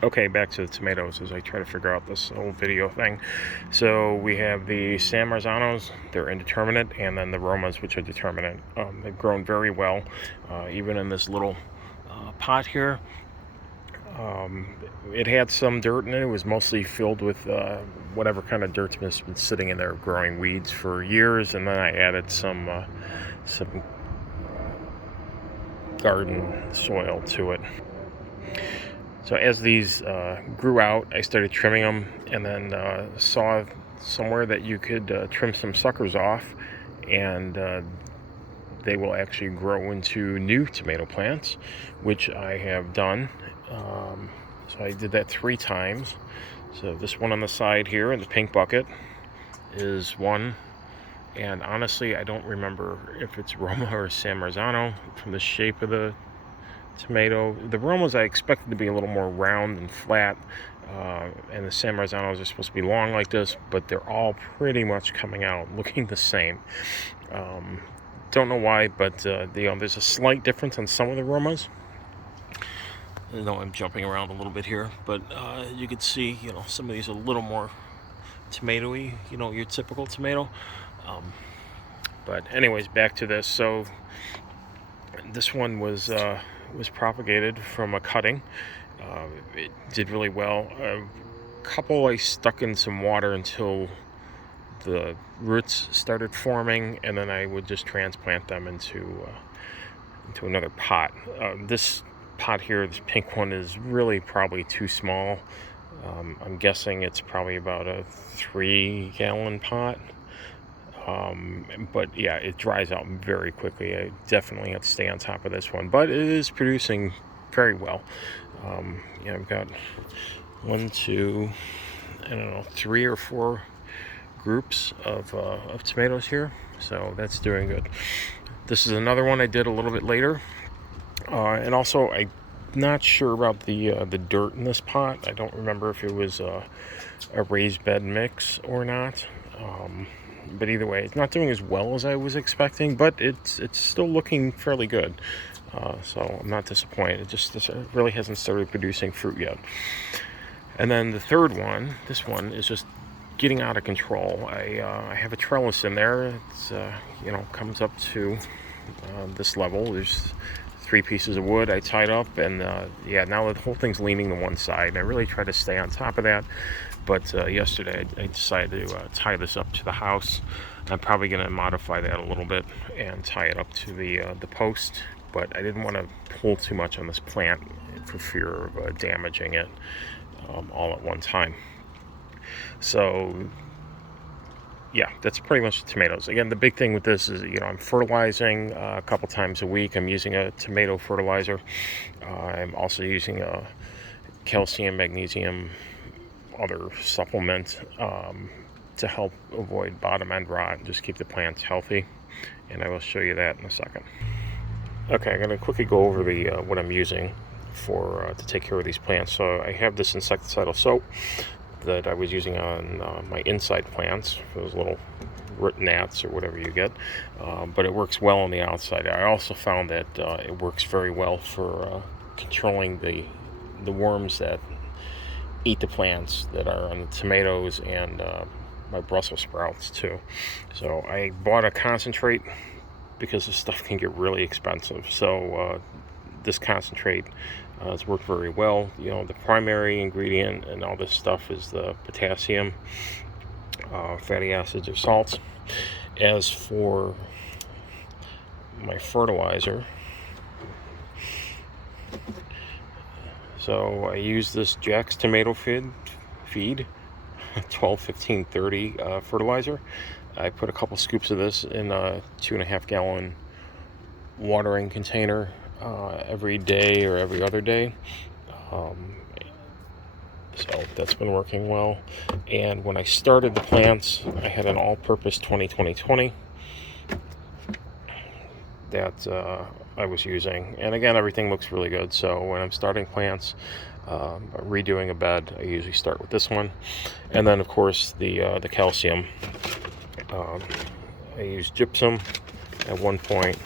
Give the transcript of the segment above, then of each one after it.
Okay, back to the tomatoes as I try to figure out this whole video thing. So we have the San Marzanos, they're indeterminate, and then the Romas, which are determinate. They've grown very well, even in this little pot here. It had some dirt in it. It was mostly filled with whatever kind of dirt's been sitting in there, growing weeds for years, and then I added some garden soil to it. So as these grew out, I started trimming them, and then saw somewhere that you could trim some suckers off, and they will actually grow into new tomato plants, which I have done. So I did that 3 times. So this one on the side here in the pink bucket is one, and honestly I don't remember if it's Roma or San Marzano from the shape of the tomato. The Romas I expected to be a little more round and flat, and the San Marzanos are supposed to be long like this, but they're all pretty much coming out looking the same. Don't know why, but there's a slight difference on some of the Romas. I know I'm jumping around a little bit here, but you can see, some of these are a little more tomatoey, your typical tomato. But anyways, back to this. So this one was propagated from a cutting. It did really well. A couple I stuck in some water until the roots started forming, and then I would just transplant them into another pot. This pot here, this pink one, is really probably too small. I'm guessing it's probably about a 3-gallon pot. But yeah, it dries out very quickly. I definitely have to stay on top of this one, but it is producing very well. I've got 3 or 4 groups of tomatoes here, so that's doing good. This is another one I did a little bit later, and also I'm not sure about the dirt in this pot. I don't remember if it was a raised bed mix or not. But either way, it's not doing as well as I was expecting, but it's still looking fairly good. So I'm not disappointed. It really hasn't started producing fruit yet. And then the third one, this one is just getting out of control. I have a trellis in there. It's comes up to this level. There's 3 pieces of wood I tied up, and now the whole thing's leaning to one side. And I really try to stay on top of that. But yesterday I decided to tie this up to the house. I'm probably going to modify that a little bit and tie it up to the post. But I didn't want to pull too much on this plant for fear of damaging it all at one time. So yeah, that's pretty much the tomatoes. Again, the big thing with this is, I'm fertilizing a couple times a week. I'm using a tomato fertilizer. I'm also using a calcium, magnesium, other supplement to help avoid bottom end rot and just keep the plants healthy. And I will show you that in a second. Okay, I'm going to quickly go over the what I'm using for to take care of these plants. So I have this insecticidal soap that I was using on my inside plants for those little root gnats or whatever you get, but it works well on the outside. I also found that it works very well for controlling the worms that eat the plants that are on the tomatoes and my Brussels sprouts too. So I bought a concentrate because this stuff can get really expensive. So this concentrate has worked very well. The primary ingredient in all this stuff is the potassium, fatty acids or salts. As for my fertilizer, so I use this Jack's tomato feed 12, 15, 30 fertilizer. I put a couple scoops of this in a 2.5-gallon watering container every day or every other day. So that's been working well. And when I started the plants, I had an all-purpose 20-20-20 that I was using. And again, everything looks really good. So when I'm starting plants, redoing a bed, I usually start with this one. And then, of course, the calcium. I used gypsum at one point.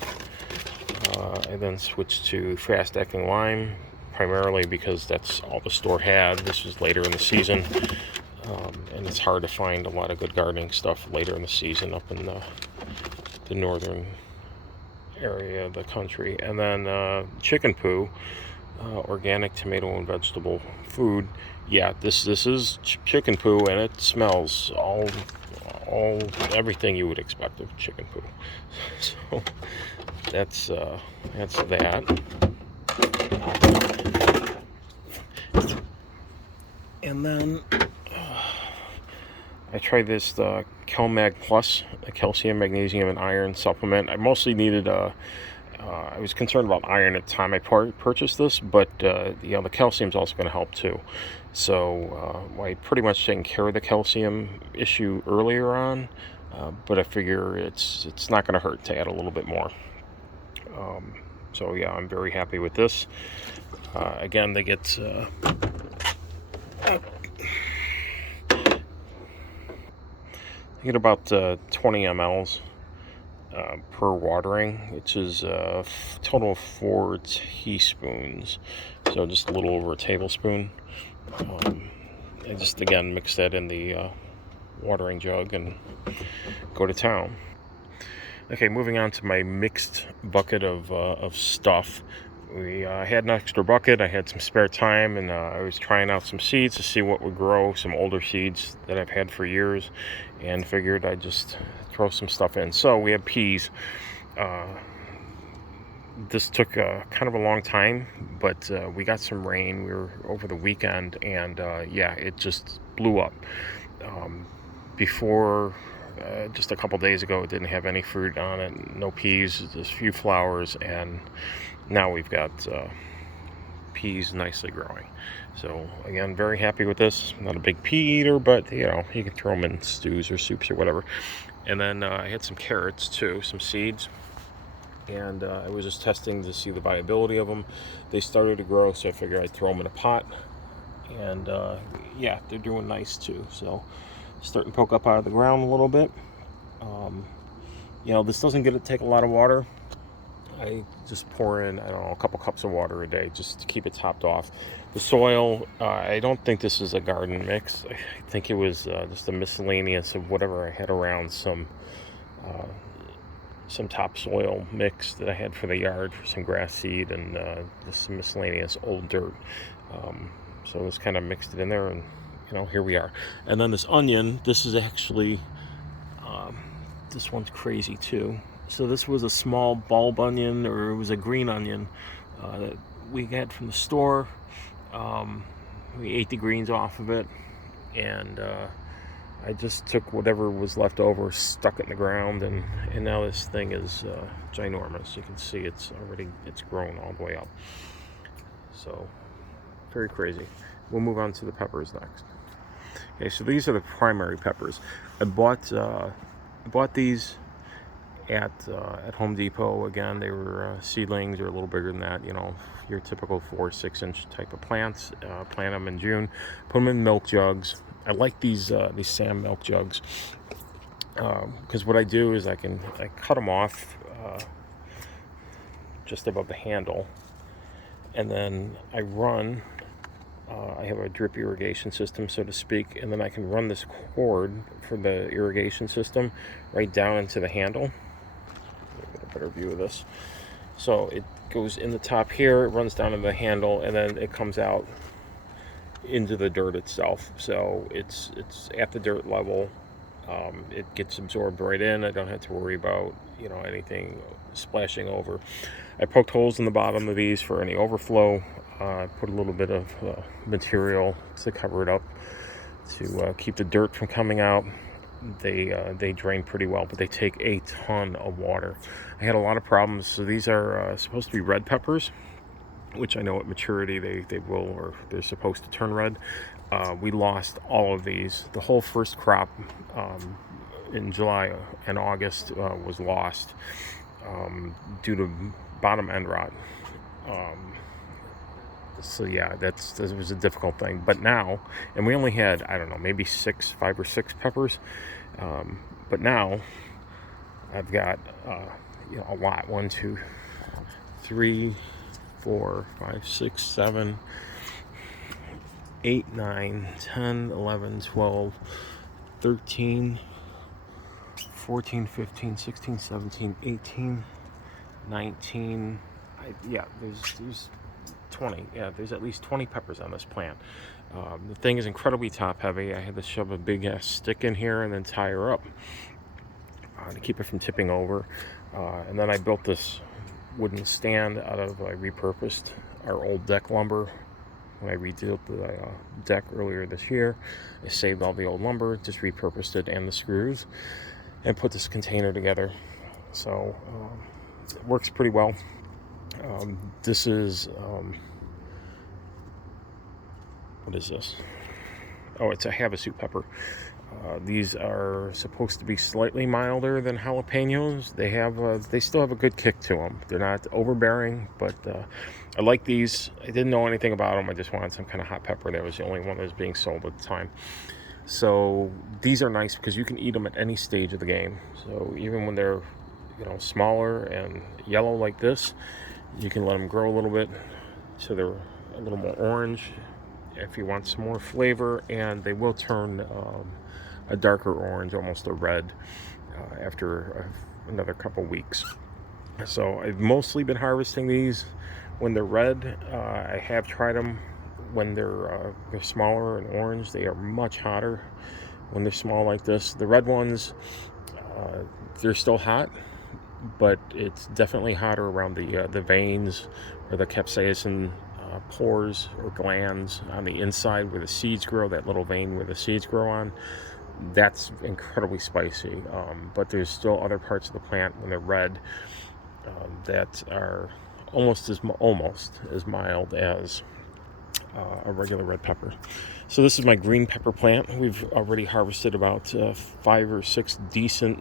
I then switched to fast-acting lime, primarily because that's all the store had. This was later in the season, and it's hard to find a lot of good gardening stuff later in the season up in the northern area of the country. And then chicken poo, organic tomato and vegetable food. Yeah, this is chicken poo, and it smells all everything you would expect of chicken poo. So that's that. And then I tried this CalMag Plus, a calcium, magnesium, and iron supplement. I mostly needed I was concerned about iron at the time I purchased this, but the calcium's also going to help too. So I pretty much taken care of the calcium issue earlier on, but I figure it's not going to hurt to add a little bit more. So yeah, I'm very happy with this. Again, they get about 20 mLs per watering, which is a total of 4 teaspoons, so just a little over a tablespoon. I just again mix that in the watering jug and go to town. Okay, moving on to my mixed bucket of stuff. We had an extra bucket. I had some spare time, and I was trying out some seeds to see what would grow, some older seeds that I've had for years, and figured I'd just throw some stuff in. So we have peas. This took kind of a long time, but we got some rain. We were over the weekend, and yeah, it just blew up. Before, just a couple days ago, it didn't have any fruit on it, no peas, just a few flowers, and now we've got peas nicely growing. So again, very happy with this. I'm not a big pea eater, but you can throw them in stews or soups or whatever. And then I had some carrots too, some seeds, and I was just testing to see the viability of them. They started to grow, so I figured I'd throw them in a pot, and yeah, they're doing nice too. So starting to poke up out of the ground a little bit. This doesn't take a lot of water. I just pour in, a couple cups of water a day just to keep it topped off. The soil, I don't think this is a garden mix. I think it was just a miscellaneous of whatever I had around, some topsoil mix that I had for the yard for some grass seed, and just some miscellaneous old dirt. So I just kind of mixed it in there, and here we are. And then this onion, this is actually, this one's crazy too. So this was a small bulb onion, or it was a green onion that we got from the store. We ate the greens off of it, and I just took whatever was left over, stuck it in the ground, and now this thing is ginormous. You can see it's grown all the way up. So very crazy. We'll move on to the peppers next. Okay, so these are the primary peppers. I bought these at Home Depot. Again, they were seedlings, or a little bigger than that. Your typical 4 or 6 inch type of plants. Plant them in June. Put them in milk jugs. I like these Sam milk jugs because what I do is I cut them off just above the handle, and then I run. I have a drip irrigation system, so to speak, and then I can run this cord for the irrigation system right down into the handle. Get a better view of this. So it goes in the top here, it runs down to the handle, and then it comes out into the dirt itself. So it's at the dirt level. It gets absorbed right in. I don't have to worry about anything splashing over. I poked holes in the bottom of these for any overflow. I put a little bit of material to cover it up to keep the dirt from coming out. They drain pretty well, but they take a ton of water. I had a lot of problems. So these are supposed to be red peppers, which I know at maturity they will, or they're supposed to turn red. We lost all of these. The whole first crop in July and August was lost due to bottom end rot. So yeah, that was a difficult thing. But now, and we only had, maybe 5 or 6 peppers. But now I've got a lot. 1, 2, 3, 4, 5, 6, 7, 8, 9, 10, 11, 12, 13, 14, 15, 16, 17, 18, 19. Yeah, there's 20. Yeah, there's at least 20 peppers on this plant. The thing is incredibly top heavy. I had to shove a big ass stick in here and then tie her up to keep it from tipping over. And then I built this wooden stand out of, I repurposed our old deck lumber. When I redid the deck earlier this year, I saved all the old lumber, just repurposed it and the screws, and put this container together. So it works pretty well. This is, what is this? Oh, it's a Havasu pepper. These are supposed to be slightly milder than jalapenos. They still have a good kick to them. They're not overbearing, but I like these. I didn't know anything about them. I just wanted some kind of hot pepper. That was the only one that was being sold at the time. So these are nice because you can eat them at any stage of the game. So even when they're, smaller and yellow like this, you can let them grow a little bit so they're a little more orange if you want some more flavor, and they will turn a darker orange, almost a red, after another couple weeks. So I've mostly been harvesting these when they're red. I have tried them when they're smaller and orange. They are much hotter when they're small like this. The red ones, they're still hot, but it's definitely hotter around the veins or the capsaicin pores or glands on the inside where the seeds grow, that little vein where the seeds grow on. That's incredibly spicy, but there's still other parts of the plant when they're red that are almost as mild as a regular red pepper. So this is my green pepper plant. We've already harvested about 5 or 6 decent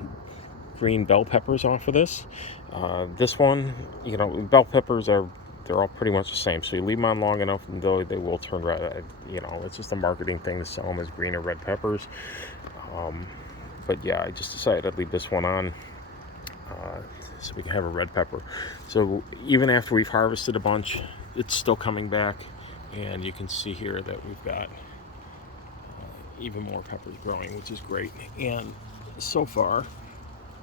green bell peppers off of this. This one, bell peppers they're all pretty much the same. So you leave them on long enough and they will turn red. It's just a marketing thing to sell them as green or red peppers. But yeah, I just decided I'd leave this one on so we can have a red pepper. So even after we've harvested a bunch, it's still coming back. And you can see here that we've got even more peppers growing, which is great. And so far,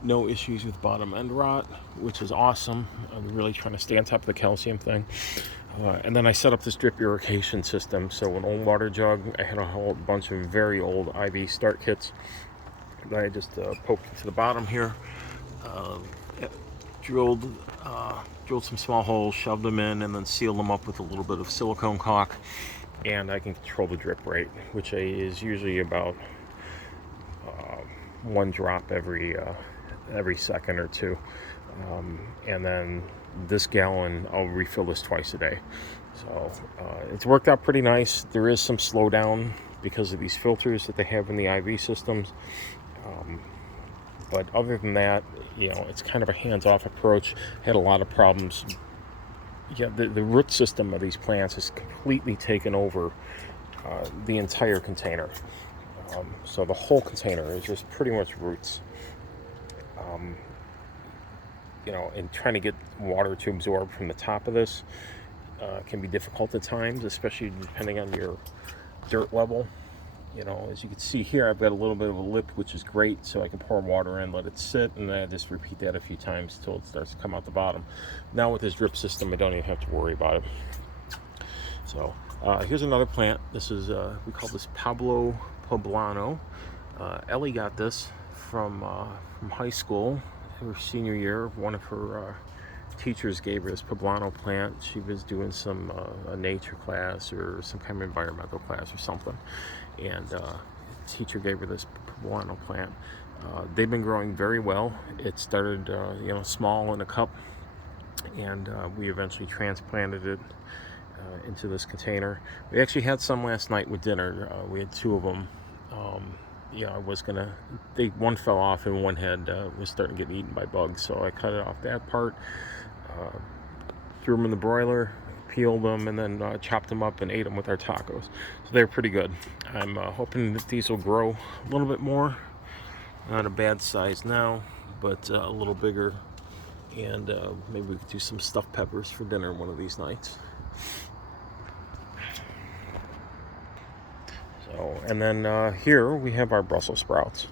no issues with bottom end rot, which is awesome. I'm really trying to stay on top of the calcium thing. And then I set up this drip irrigation system. So an old water jug, I had a whole bunch of very old IV start kits that I just poked into the bottom here. Drilled some small holes, shoved them in, and then sealed them up with a little bit of silicone caulk. And I can control the drip rate, which is usually about 1 drop every second or two. And then this gallon, I'll refill this twice a day. So it's worked out pretty nice. There is some slowdown because of these filters that they have in the IV systems. But other than that, it's kind of a hands-off approach. Had a lot of problems. Yeah, the root system of these plants has completely taken over the entire container. So the whole container is just pretty much roots. And trying to get water to absorb from the top of this can be difficult at times, especially depending on your dirt level. As you can see here, I've got a little bit of a lip, which is great, so I can pour water in, let it sit, and then I just repeat that a few times until it starts to come out the bottom. Now with this drip system, I don't even have to worry about it. So here's another plant. This is, we call this Pablo Poblano. Ellie got this from high school, her senior year. One of her teachers gave her this Poblano plant. She was doing some a nature class or some kind of environmental class or something, and teacher gave her this Poblano plant. They've been growing very well. It started small in a cup, and we eventually transplanted it into this container. We actually had some last night with dinner. We had 2 of them. One fell off and one was starting to get eaten by bugs, so I cut it off that part, threw them in the broiler, peeled them, and then chopped them up and ate them with our tacos. So they're pretty good. I'm hoping that these will grow a little bit more. Not a bad size now, but a little bigger and maybe we could do some stuffed peppers for dinner one of these nights. So, and then here we have our Brussels sprouts.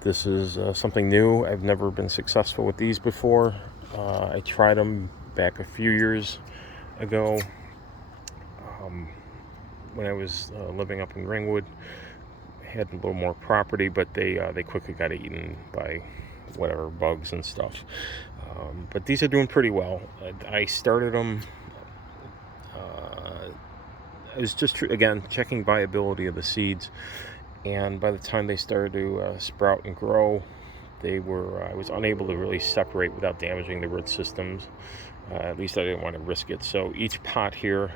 This is something new. I've never been successful with these before. I tried them back a few years ago when I was living up in Ringwood. Had a little more property, but they quickly got eaten by whatever bugs and stuff. But these are doing pretty well. I started them. I was just again checking viability of the seeds, and by the time they started to sprout and grow, I was unable to really separate without damaging the root systems. At least I didn't want to risk it. So each pot here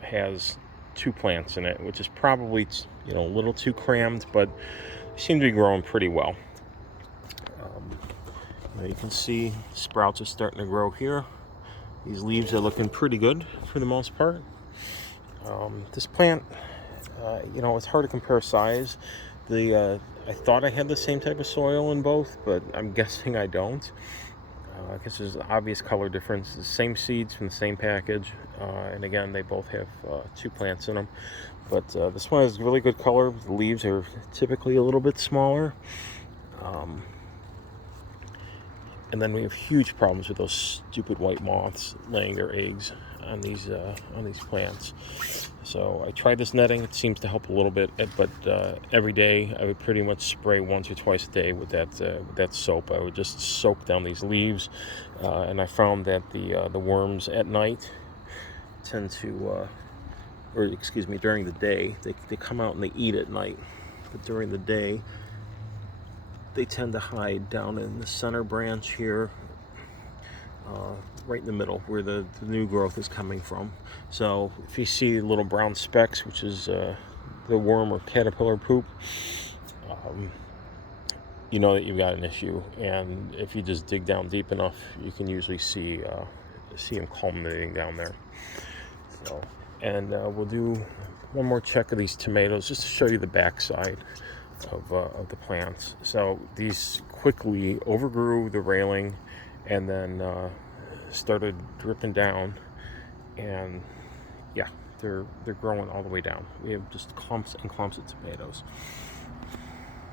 has 2 plants in it, which is probably a little too crammed, but seem to be growing pretty well. You can see sprouts are starting to grow here. These leaves are looking pretty good for the most part. This plant, it's hard to compare size. I thought I had the same type of soil in both, but I'm guessing I don't. I guess there's an obvious color difference. The same seeds from the same package, and again, they both have 2 plants in them. But this one has really good color. The leaves are typically a little bit smaller. And then we have huge problems with those stupid white moths laying their eggs on these plants. So I tried this netting. It seems to help a little bit, but every day I would pretty much spray once or twice a day with that soap. I would just soak down these leaves, and I found that the worms at night tend to, during the day they come out and they eat at night, but during the day they tend to hide down in the center branch here, right in the middle where the new growth is coming from. So if you see little brown specks, which is the worm or caterpillar poop, you know that you've got an issue. And if you just dig down deep enough, you can usually see them culminating down there. So, and we'll do one more check of these tomatoes just to show you the backside of the plants. So these quickly overgrew the railing and then started dripping down, and yeah, they're growing all the way down. We have just clumps and clumps of tomatoes.